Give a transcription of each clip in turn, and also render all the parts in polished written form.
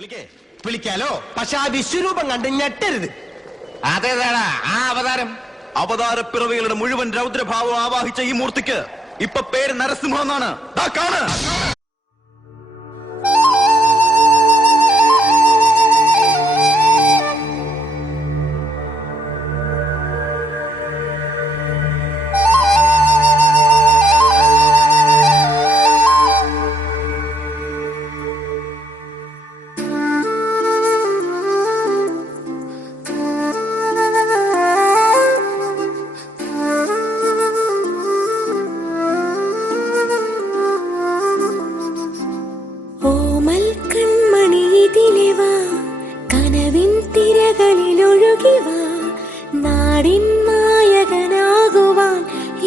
വിളിക്കാലോ, പക്ഷെ ആ വിശ്വരൂപം കണ്ട് ഞെട്ടരുത്. അതേതാടാ ആ അവതാരം? അവതാരപ്പിറവികളുടെ മുഴുവൻ രൗദ്രഭാവം ആവാഹിച്ച ഈ മൂർത്തിക്ക് ഇപ്പൊ പേര് നരസിംഹ എന്നാണ്. കാണ്. നാടിൻ നായകനാകുവാൻ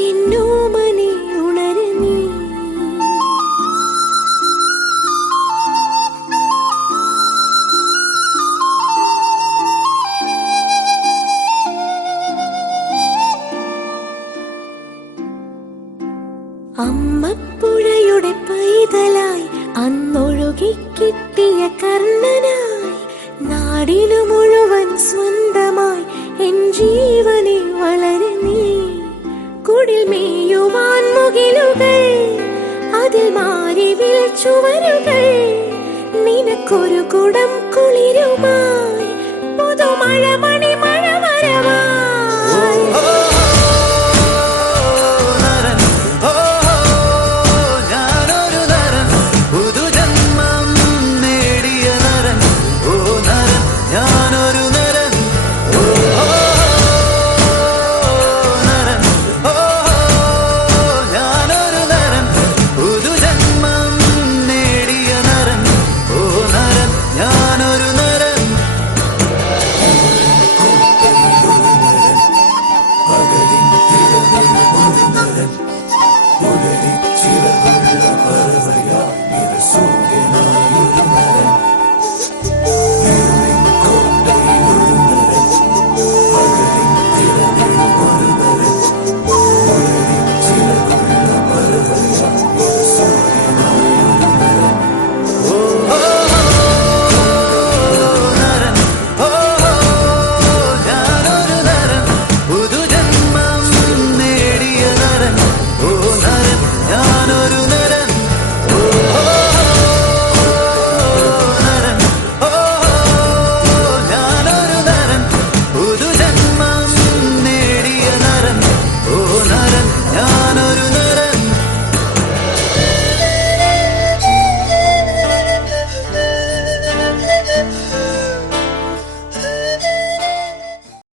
എന്നോ മനെ ഉണരു നീ. അമ്മപ്പുഴയുടെ പൈതലായി അന്നൊഴുകി കിട്ടിയ കർണനായി നാടിനു മുഴുവൻ സ്വന്തമായി എൻ ജീവനെ വളരു നീ. കുടിൽ മേയുവാൻ മുകിലുകൾ, അതിൽ മാറിവിൽ ചുവരുകൾ, നിനക്കൊരു കുടം കുളിരുമായി പുതുമഴ മണി മഴ വരവാ.